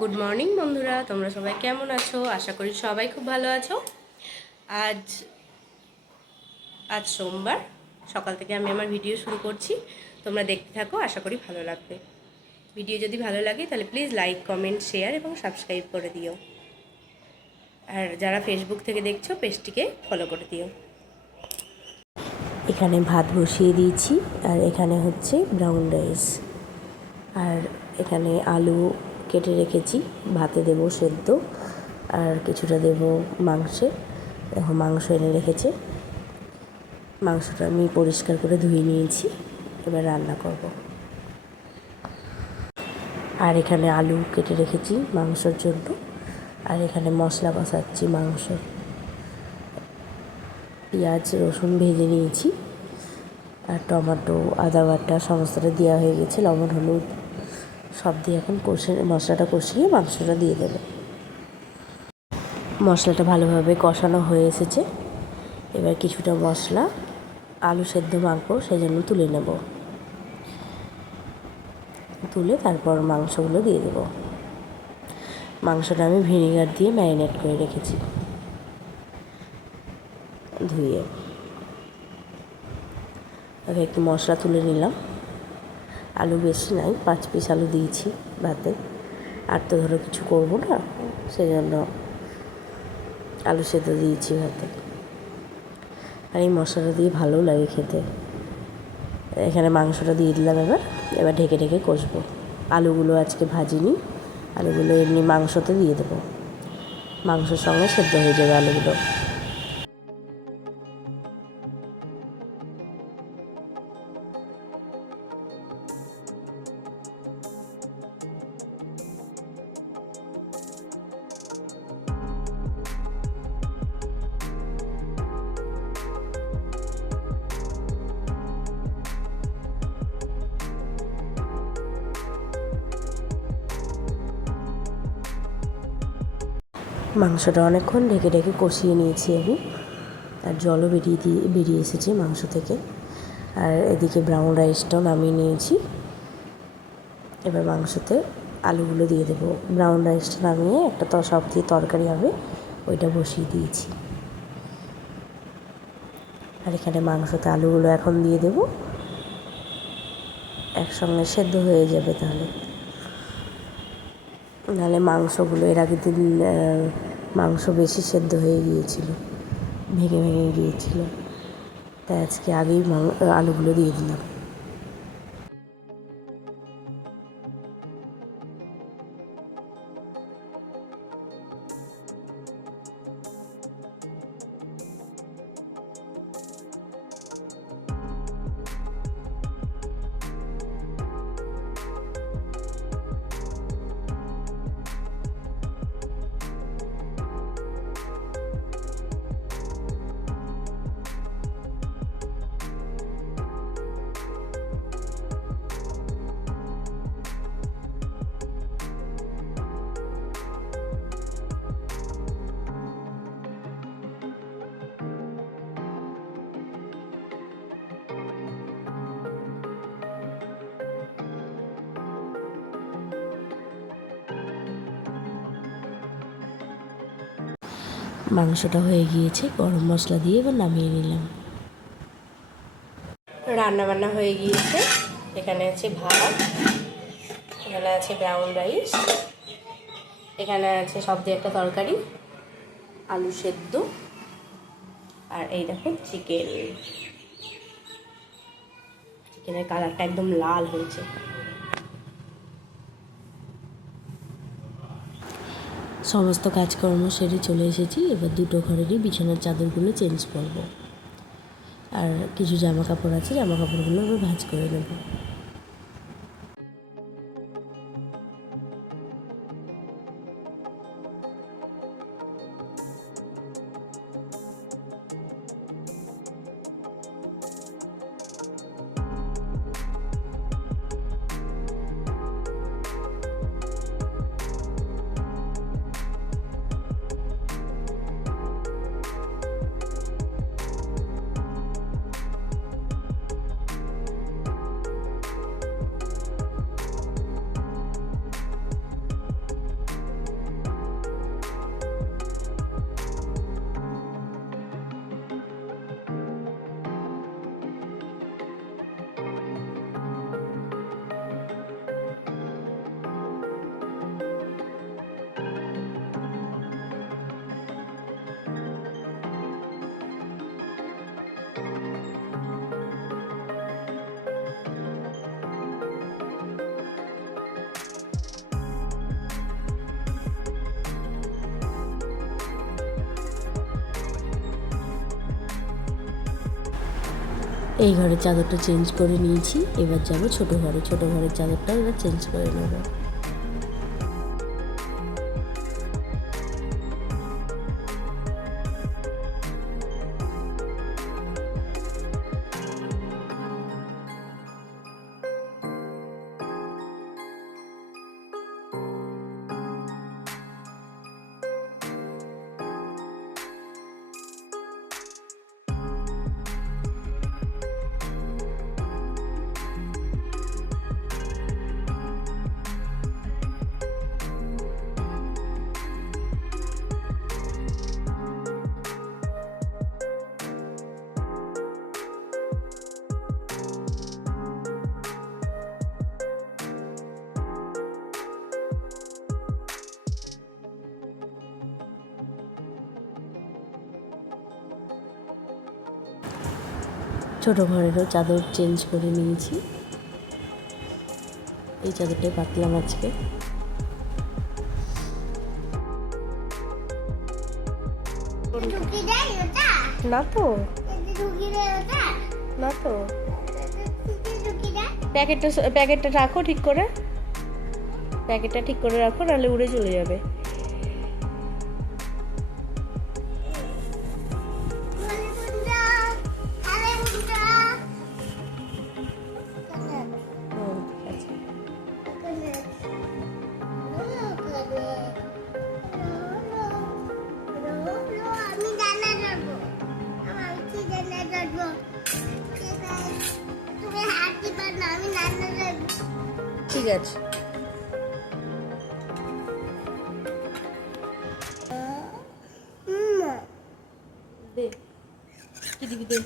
Good morning বন্ধুরা, তোমরা সবাই কেমন আছো? আশা করি সবাই খুব ভালো আছো। আজ আজ সোমবার সকাল থেকে আমি আমার ভিডিও শুরু করছি। তোমরা দেখতে থাকো, আশা করি ভালো লাগবে। ভিডিও যদি ভালো লাগে তাহলে প্লিজ লাইক, কমেন্ট, শেয়ার এবং সাবস্ক্রাইব করে দিও। আর যারা ফেসবুক থেকে দেখছো পেজটিকে ফলো করে দিও। এখানে ভাত বসিয়ে দিয়েছি, আর এখানে হচ্ছে ব্রাউন রাইস, আর এখানে আলু কেটে রেখেছি, ভাতে দেবো সেদ্ধ, আর কিছুটা দেবো মাংসে। দেখো মাংস এনে রেখেছে, মাংসটা আমি পরিষ্কার করে ধুয়ে নিয়েছি, এবার রান্না করব। আর এখানে আলু কেটে রেখেছি মাংসর জন্য, আর এখানে মশলা কষাচ্ছি মাংস। পেঁয়াজ রসুন ভেজে নিয়েছি, আর টমেটো আদা বাটা সমস্তটা দেওয়া হয়ে গেছে, লবণ হলুদ সব দিয়ে এখন মশলাটা কষিয়ে মাংসটা দিয়ে দেবে। মশলাটা ভালোভাবে কষানো হয়ে এসেছে, এবার কিছুটা মশলা আলু সেদ্ধ মাখবো, সেই জন্য তুলে নেব। তুলে তারপর মাংসগুলো দিয়ে দেব। মাংসটা আমি ভিনেগার দিয়ে ম্যারিনেট করে রেখেছি ধুয়ে। এবার একটু মশলা তুলে নিলাম। আলু বেশি নাই, 5 পিস আলু দিয়েছি ভাতে, আর তো ধরো কিছু করবো না, সেই জন্য আলু সেদ্ধ দিয়েছি ভাতে। আর এই মশলাটা দিয়ে ভালোও লাগে খেতে। এখানে মাংসটা দিয়ে দিলাম। এবার ঢেকে ঢেকে কষবো। আলুগুলো আজকে ভাজিনি, আলুগুলো এমনি মাংসতে দিয়ে দেবো, মাংসের সঙ্গে সেদ্ধ হয়ে যাবে আলুগুলো। মাংসটা অনেকক্ষণ ঢেকে ঢেকে কষিয়ে নিয়েছি আমি, আর জলও বেরিয়ে এসেছে মাংস থেকে। আর এদিকে ব্রাউন রাইসটাও নামিয়ে নিয়েছি। এবার মাংসতে আলুগুলো দিয়ে দেবো। ব্রাউন রাইসটা নামিয়ে একটা সব দিয়ে তরকারি হবে, ওইটা বসিয়ে দিয়েছি। আর এখানে মাংসতে আলুগুলো এখন দিয়ে দেবো, একসঙ্গে সেদ্ধ হয়ে যাবে। নাহলে মাংসগুলো এর আগে দিন মাংস বেশি সেদ্ধ হয়ে গিয়েছিল, ভেঙে ভেঙে গিয়েছিল, তাই আজকে আগেই আলুগুলো দিয়ে দিলাম। মাংসটা হয়ে গিয়েছে, গরম মশলা দিয়ে এবার নামিয়ে নিলাম। রান্নাবান্না হয়ে গিয়েছে। এখানে আছে ভাত, এখানে আছে ব্রাউন রাইস, এখানে আছে সবজি একটা তরকারি, আলু সেদ্ধ, আর এই দেখো চিকেনের কালারটা একদম লাল হয়েছে। সমস্ত কাজকর্ম সেরে চলে এসেছি। এবার দুটো ঘরেরই বিছানার চাদরগুলো চেঞ্জ করব, আর কিছু জামা কাপড় আছে, জামা কাপড়গুলো আমি ভাঁজ করে নেব। এই ঘরের চাদরটা চেঞ্জ করে নিয়েছি, এবার যাবো ছোটো ঘরে। ছোটো ঘরের চাদরটা এবার চেঞ্জ করে নেবো। ছোটো ঘরেরও চাদর চেঞ্জ করে নিয়েছি, এই চাদরটাই পাতলাম আজকে। না তো, না তো, প্যাকেটটা রাখো ঠিক করে, প্যাকেটটা ঠিক করে রাখো, নাহলে উড়ে চলে যাবে। ঠিক আছে, দে কি দিবি, দে।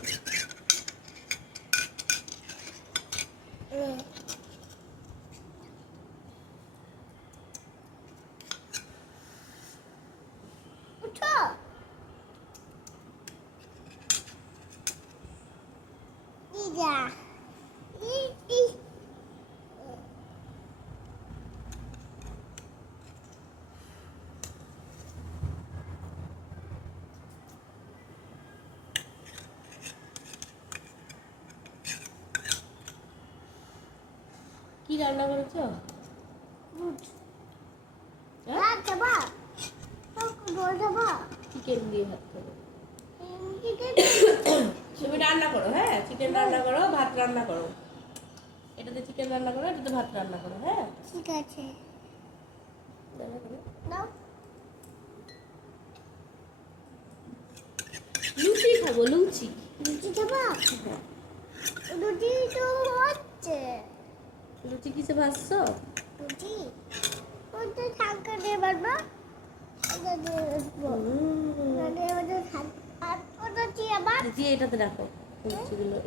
কি রান্না করেছ? চিকেন দিয়ে ভাত করো। তুমি রান্না করো, হ্যাঁ চিকেন রান্না করো, ভাত রান্না করো। এটাতে চিকেন রান্না করো, এটাতে ভাত রান্না করো। হ্যাঁ ঠিক আছে, লুচি খাবো, লুচি। লুচি খাবো? লুচি তো হচ্ছে। লুচি কিসে ভাজছো? লুচি ওটা ছাঁকা দিয়ে বাড়বো, ওটা দিয়ে বাড়বো, ওটা ওটা দিয়ে আবার দিয়ে এটাতে রাখো,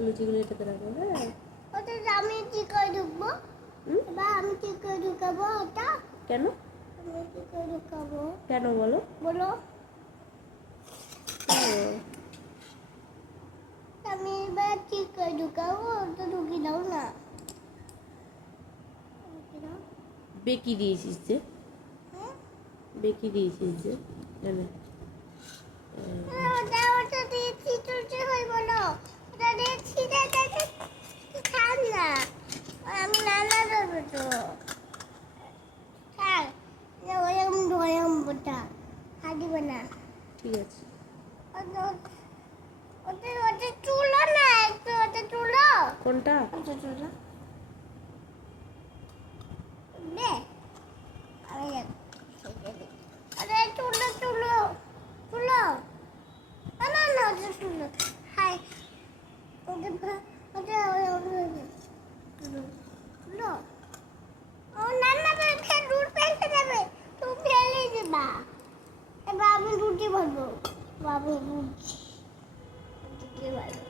লুচিগুলো এটাতে রাখো। হ্যাঁ ওটা আমি কি করে ঢুকবো? এবার আমি কি করে ঢুকাবো ওটা? কেন? আমি কি করে ঢুকাবো কেন বলো? বলো। আমি এবার কি করে ঢুকাবো? ওটা ঢুকিয়ে দাও না। বেকি দিয়েছিস যে, বেকি দিয়েছিস যে, জানে ওটা ওটা দিয়ে চিচুচে হয়ে বলো, ওটা দিয়ে ছিঁড়ে দেখে খান না, আমি নানা দেবো তো। থাক ওরম ওরম ওটা হাঁটিবে না। ঠিক আছে, ওটা ওটা ওটা তুলো না, একটু ওটা তুলো। কোনটা? ওটা তুলো দে, আমি আরে তুলো তুলো তুলো, না না ওটা তুলো। হাই ওটা ওটা তুলো। ও না না ফের দুধ ফেলতে যাবে, তুমি ফেলে দেবা। এবার আমি রুটি বানাবো, বাবু রুটি বানাবো।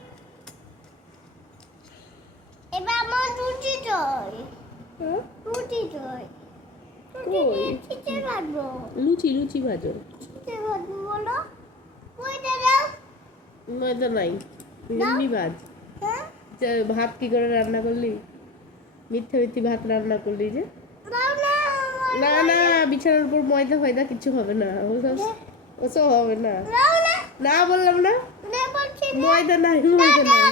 এবার আমার রুটি চাই, রুটি চাই, রুটি দিয়ে চিচে বানাবো। লুচি, লুচি ভাজো। চিচে বানাবো বলো, ওইটা দাও। ময়দা নাই, এমনি ভাজ। হ্যাঁ ভাত কি করে রান্না করলি? মিথ্যে মিথ্যে ভাত রান্না করলি যে। দাও না। না না, বিছানার উপর ময়দা ফয়দা কিছু হবে না, ওসব হবে না। দাও না। না বললাম না, না বলছি না। ময়দা নাই, ময়দা নাই।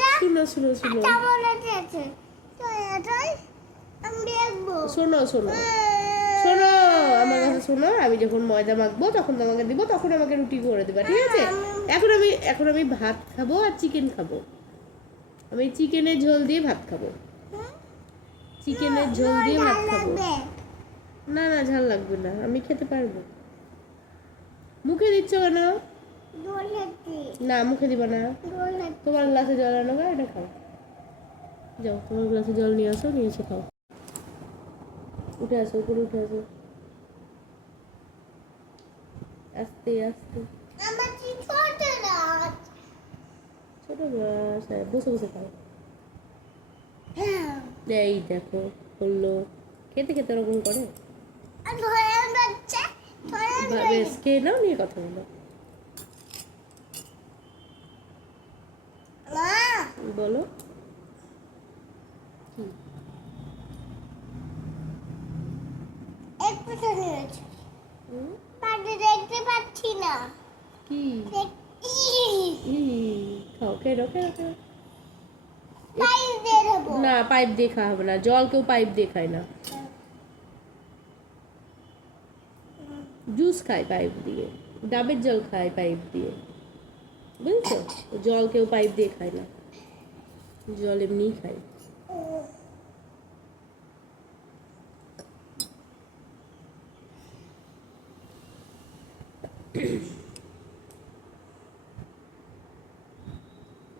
দাও। শুনো শোনো শোনো শোনো কেমন আছে তো এটাই আমি দেখবো শোনো শোনো শোনো আমার কাছে শোনো, আমি যখন ময়দা মাখবো তখন তোমাকে দিব, তখন আমাকে রুটি করে দেবা, ঠিক আছে? এখন আমি ভাত খাবো আর চিকেন খাবো। আমি চিকেনের ঝোল দিয়ে ভাত খাবো, চিকেনের ঝোল দিয়ে ভাত খাবো। না না ঝাল লাগবে না, আমি খেতে পারবো। মুখে দিচ্ছ কেন? না মুখে দিবা না। তোমার গ্লাসে জল আনো গা, এটা খাও। যাও তোমার গ্লাসে জল নিয়ে আসো, নিয়ে এসে খাও। উঠে আসো, উপরে উঠে আসো, আস্তে আস্তে। ছোট গ্লাস, হ্যাঁ বসে বসে খাও। এই দেখো বললো, খেতে খেতে ওরকম করে। বেশ খেয়ে নাও, নিয়ে কথা বলো। বলো দেখতে পাচ্ছি না কি খাও, খেয়ে নাও, খেয়ে নাও। না পাইপ দিয়ে খাওয়া হবে না, জল কেউ পাইপ দিয়ে খায় না। জুস খায় পাইপ দিয়ে, ডাবের জল খায় পাইপ দিয়ে, বুঝেছো? জল কেউ পাইপ দিয়ে খায় না, জল এমনিই খায়।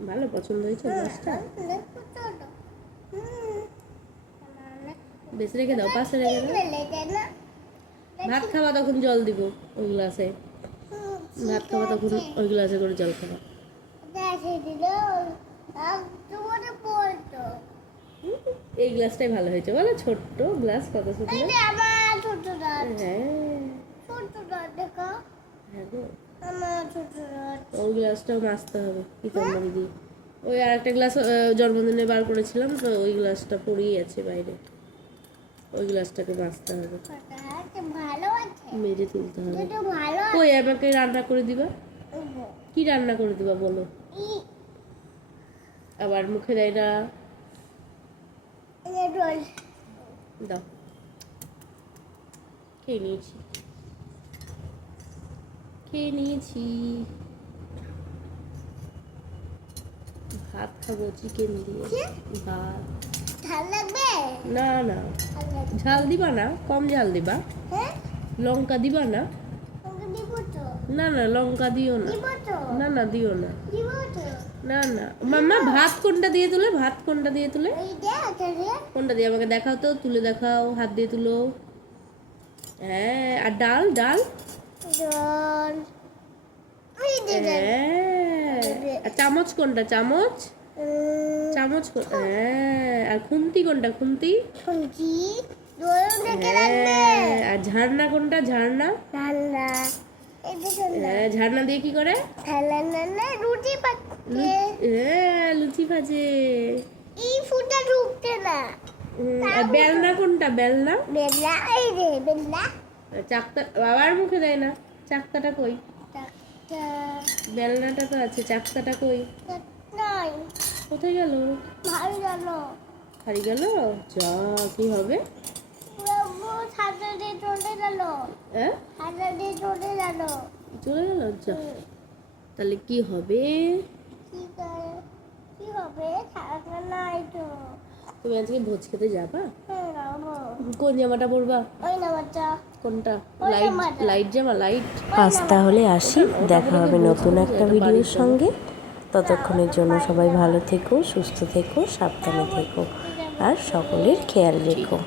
ভালো পছন্দ হয়েছে গ্লাসটা? বেশ রেখে দাও, পাশে রেখে দাও। ভাত খাওয়া তখন জল দিব ওই গ্লাসে, ভাত খাওয়া তখন ওই গ্লাসে করে জল খাওয়া। এই গ্লাসটাই ভালো হয়েছে বলো, ছোট্ট গ্লাস, কত সুন্দর। হ্যাঁ হ্যাঁ গো, ওই গ্লাসটাও মাজতে হবে পিতাম্বরী দিয়ে। ওই আর একটা গ্লাস জন্মদিনে বার করেছিলাম তো, ওই গ্লাসটা পড়েই আছে বাইরে, ওই গ্লাসটাকে মাজতে হবে, মেজে তুলতে হবে। ওই আমাকে রান্না করে দিবা, কি রান্না করে দিবা বলো? আবার মুখে দেয় না, দাও। খেয়ে নিয়েছি, খেয়ে নিয়েছি। ভাত খাবো চিকেন দিয়ে, ভাত। ঝাল লাগবে না না ঝাল দিবা না, কম ঝাল দিবা। লঙ্কা দিবা না, না না লঙ্কা দিও না, না না দিও না, না না। মাম্মা ভাত কোনটা দিয়ে তুলে, ভাত কোনটা দিয়ে তুলে, কোনটা দিয়ে আমাকে দেখাও তো, তুলে দেখাও, হাত দিয়ে তুলো। হ্যাঁ আর ডাল, ডাল হ্যাঁ। আর চামচ কোনটা, চামচ, চামচ হ্যাঁ। আর খুন্তি কোনটা, খুন্তি হ্যাঁ। আর ঝাড়না কোনটা, ঝাড়না হ্যাঁ। ঝাড়না দিয়ে কি করে? হ্যাঁ লুচি ভাজে। আর বেলনা কোনটা, বেলনা, চাকতা বাবার মুখে দেয় না, চাকতাটা কই? বেলনাটা তো আছে, চাকতাটা কই? কোথায় গেল? হারিয়ে গেল। যা কি হবে? চলে গেল। যা তাহলে কি হবে? তুমি আজকে ভোজ খেতে যাবা? কোন জামাটা পরবা? কোনটা? লাইট, লাইট জামা, লাইট। আজ তাহলে আসি, দেখা হবে নতুন একটা ভিডিওর সঙ্গে। ততক্ষণের জন্য সবাই ভালো থেকো, সুস্থ থেকো, সাবধানে থেকো আর সকলের খেয়াল রেখো।